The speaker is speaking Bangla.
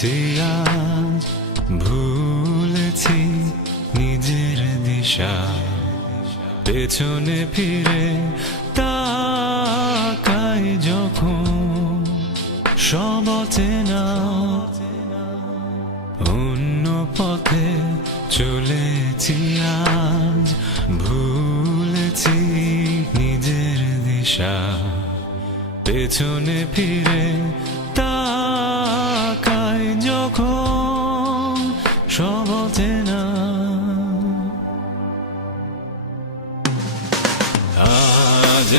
ভুলেছি আজ, ভুলেছি নিজের দিশা। পেছনে ফিরে তাকাই যখন, সব অচেনা অন্য পথে চলেছি আজ। ভুলেছি নিজের দিশা, পেছনে ফিরে তাকাই যখন, সব অচেনা। আজ